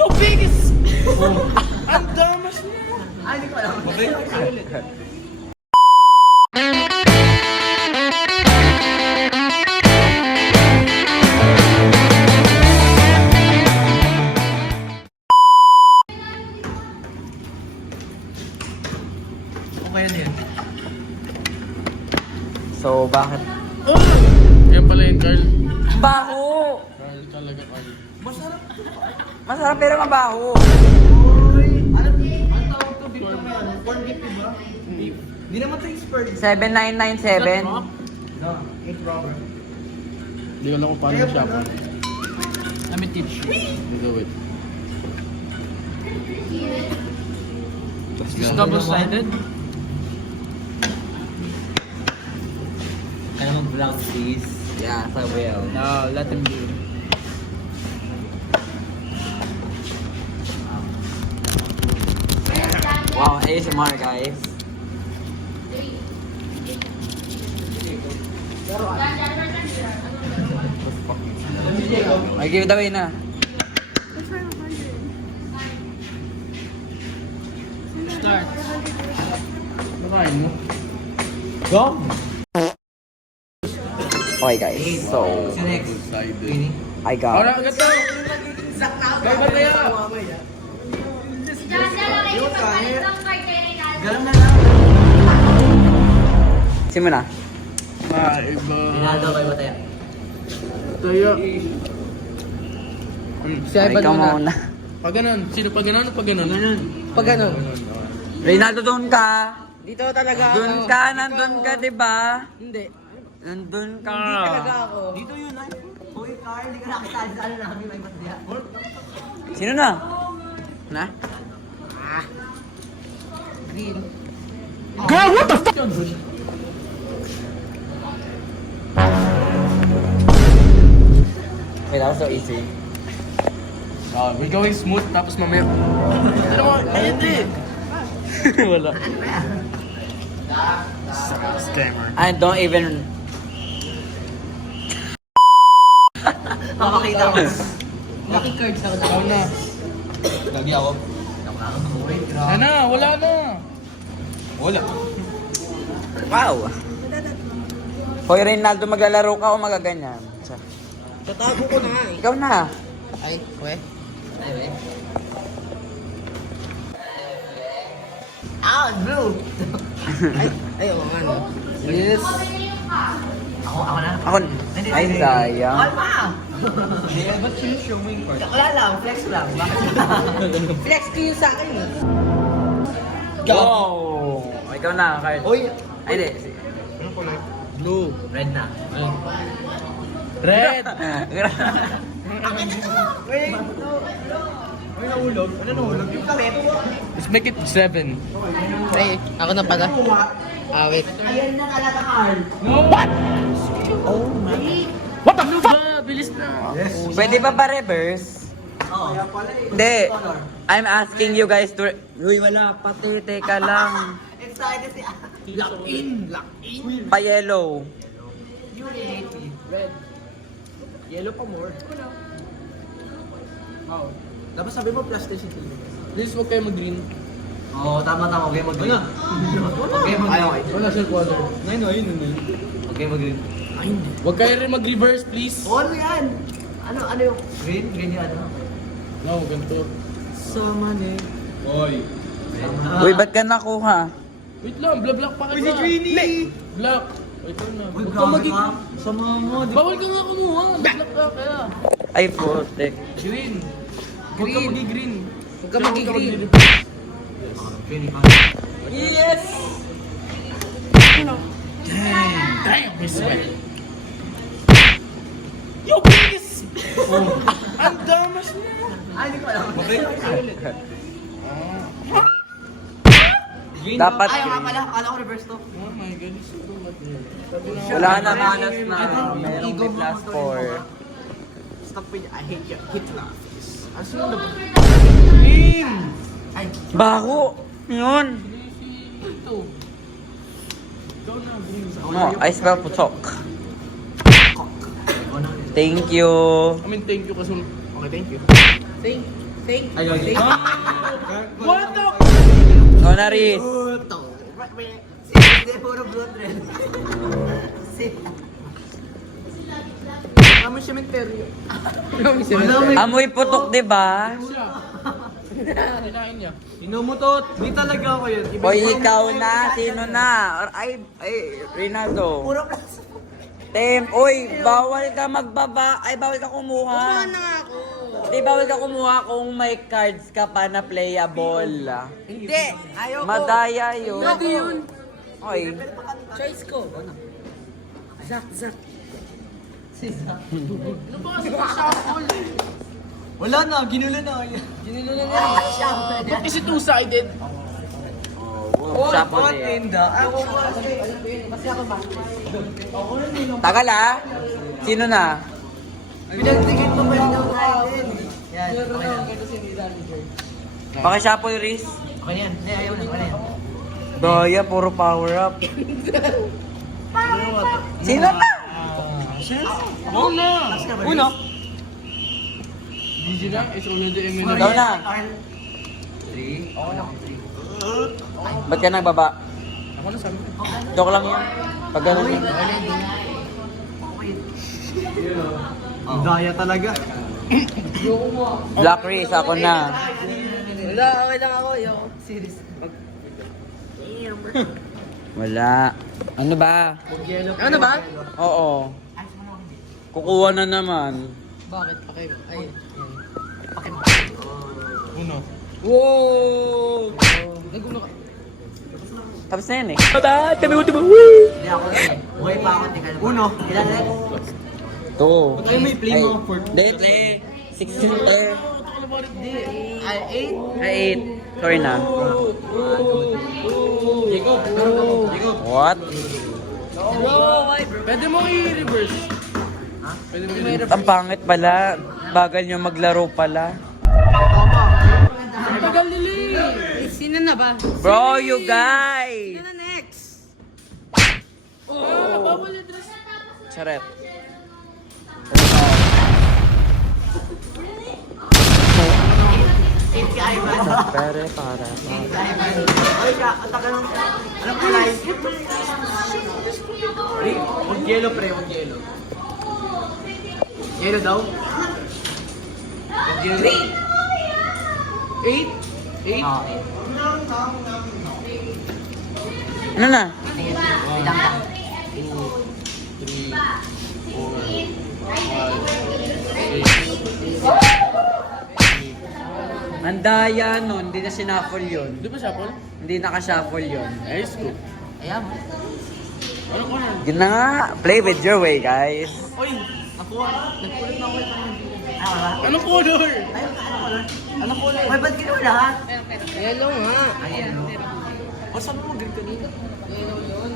Yo, biggest! Ang damas mo! Ay, hindi ko alam. Okay na yan. So, bakit? Yan pala yung Carl. Baho! Carl talaga, Carl. Masarap pero mabaho. Ang tawag to, beef naman yan. Corn beef, diba? Beef. Hindi naman to expert. 7997. No, it's rubber. Hindi ko alam kung paano siya po. Let me teach you. Do it. Is this double-sided? Kaya mo brown cheese. Yeah, so well. No, let him do it. Wow, ASMR guys. I give it away na. Start. Nakain mo? Gum! Okay guys, so next? Double-sided. I got Agad to! Bay, bataya! Galang na lang. Sino na? Iba. Pinado kayo ba tayo? Tayo. Si Ay, Ivan ikaw muna. muna. Pag ganun. Sino pag ganun o pag ganun? Pag ganun. Reynaldo, doon ka. Dito talaga Doon ka, nandun ka, diba? Hindi. Nandun ka. ako. Dito yun ay. Hoy, Carl, hindi ka nakasali sa ano namin. May matya. Sino na? Na? Green. Girl, what the fuck? Wait, that was so easy. We're going smooth tapos mamaya. Ano mo? Ayun din. Wala. Scammer. I don't even... Papakita ko. Lucky cards ako. Ikaw na. Lagi ako. Yan na, wala na. Wala. Wow! Hoy, Reynaldo, maglalaro ka o magaganyan? Tatago ko na nga eh. Ikaw na. Ay, we. Ay, we. Ah, blue! ay, oo nga no. Yes. Ako na. Ako, ay sayang. Alma! Ba't show mo yung card? Wala lang, flex lang. Flex ko yun sa akin eh. Wow! Ikaw na, Carl. Uy! Ay, hindi. Ano kulay? Blue. Red na. Red! Wait! May nahulog? Ano nahulog? Yung kalit? Let's make it 7. Ay, ako na pala. Wait. Ayan na talaga, Carl. What? Oh my. What the fuck? Bilis na. Pwede ba pa-reverse? Oo. Hindi. I'm asking you guys to... Uy, wala. Pati, teka lang. Excited si Lock in! Lock in! Pa-yellow. Red. Yellow pa more. Wow. Dapat sabi mo plasticity. Please, huwag kayo mag-green. Oo, tama. Okay, mag-green. Okay, mag-green. Wala siya color. Ayun. Okay, mag-green. Huwag kayo rin mag-reverse, please. Ano yan? Ano yung... Green? Green yung ano? No, ganito. Sama ni... Oy. Uy, ba't ka nakuha? Wait lang, black pa kita. Trini! Black. Wait lang na. Uy, Huwag ka grabe mag- ka. Sama mo. Bawal ka nga kumuha. Black ka kaya. Ay, putek. Green. Huwag ka mag-green. Huwag ka mag-green. Green ka. Yes! Damn, may sweat. Yo, biggest! Ang damas mo! Ay, hindi ko alam. Green Dapat Ay, nga green. pala. Akala ko reverse to. Oh my God, it's so bad. Wala na malas na. Merong may plus 4. Stop with I hate you. Hitler. Aso na ba? Green! Ay, Baho! Yun! Ito. Ikaw na, green. No, I spell putok. Thank you. I mean, thank you kasi... Okay, thank you. thank What the? Ikaw na, Riz. Hindi, puro blood red. Amoy cementerio. Amoy putok, di ba? Kinain niya. Inumutot. Di talaga ako yun. Hoy, ikaw na. Sino na? Ay, Rinaldo. Puro plus. Uy, bawal ka magbaba. Ay, bawal ka kumuha. ako. Di, bawal ka kumuha kung may cards ka pa na playable. Hindi. Ayaw ko. Madaya yun. Pwede yun. Oy. Choice ko. Zak. Si Zak. Ano ba kasi shuffle? Wala na, ginulo na. Ginulo na niya. Ba't kasi two-sided? Siya po Bakit niya. Linda? Ako kasi ako ba? Tagal ah. Sino na? Pinagtigit mo ba yung natin? Yan, okay na. Pakishuffle, Riz. Okay na yan. Hindi, ayaw na. Okay na yan. Daya, puro power up. Sino na? Ako na! Uno! Busy na? It's already a minute. Ikaw na. Ba't ka nagbaba? Ako na sabi ko. Joke lang yun. Pag ganun yun. Daya talaga. Black Riz, ako na. Wala, okay lang ako. Yo, serious. Wala. Ano ba? Ano ba? Oo. Kukuha na naman. Bakit? Okay ba? Ay. Uno. Wow! Nagulo ka. Tapos na yan eh. Hindi ako na eh. Buhay pa ako. Tingnan mo. Uno. Ilan na? Two. Ay, may play mo for... Hindi, play. 16 play. Ay, 8. Ay, 8. Sorry na. Jacob. What? Pwede mo i-reverse. Pwede mo i-reverse. Ang pangit pala. Bagal nyo maglaro pala. Tagal nili! Sino na ba? Bro, you guys! Sino na next? Bawal address. Charet. API ba? Pere para. Ay, ang tagal ng... Anong kulay? Huwag yellow, pre. Huwag yellow. Yellow daw? Huwag yellow. 8? 8? Ano na? Ang daya nun, hindi na shuffle yun. Di ba shuffle? Hindi naka-shuffle yun. Ayos ko. Ayan. Ano ko na? Yun na nga, play with your way, guys. Uy! Ako nagkulit na ako ito. Ano ba? Anong color? Ayun, ano kulay? May ba't ginawa lahat? Yellow nga. Ayan. O saan mo green kanina? Yellow yun.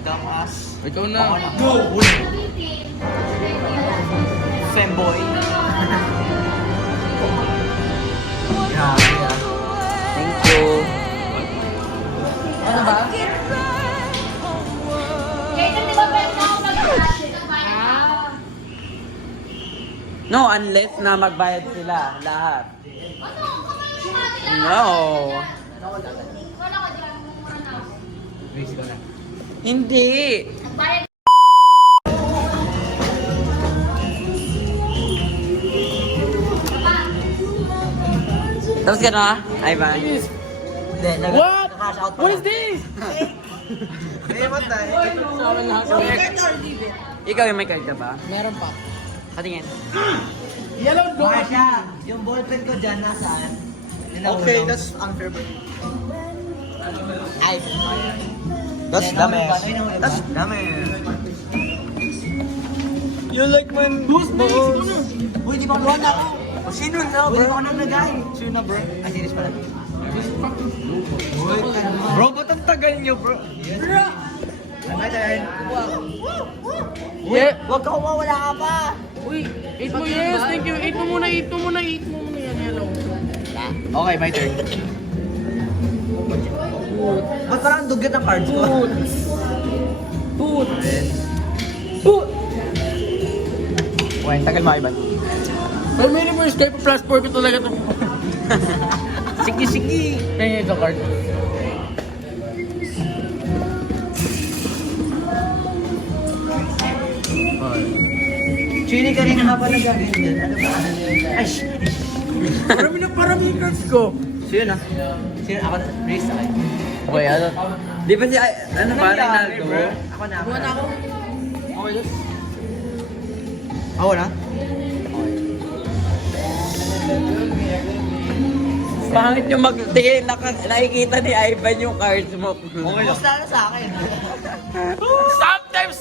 Damas. Ikaw na. Go! Femboy. Grabe ah. Thank you. Ano ba? No, unless na magbayad sila, lahat. No. Hindi. Tapos ka na? Ay ba? Hindi, What? nag-cash out What is this? Hindi, what the? Ikaw yung may card ka ba? Meron pa. Patingin. Yellow gold. Marsha, yung ballpen ko dyan, nasaan? Okay, that's unfair. Ay. That's dames. That's dames. You like my Who's next? Ikaw na. Uy, di ba luwan ako? Sino na, Uy, di ba ako naglagay? Sino na, bro? Ay, serious pala. Bro, ba't ang tagal nyo, bro? My turn. Yeah. Huwag ka kumawala ka pa. Uy, 8 mo, yes, thank you. 8 mo muna, 8 mo muna, 8 mo muna yan, yellow. Okay, my turn. Ba't parang dugyot ang cards ko? Boot. Boot. Uy, tagal mo, Ivan. Pero may reverse kayo pa plus 4 ko talaga to. Sige. Tingin ito card. Chili ka rin nga pala gagawin dyan. Ano ba? Ay, Parami yung cards ko. sino na? Sino? Ako na. Race ako. Okay, ano? Di ba si, ano pa, Ronaldo? Ako na. Buwan ako. Okay, Diyos. Ako na? Pangit yung magtingin, nakikita ni Ivan yung cards mo. Okay. Basta na sa akin. Sometimes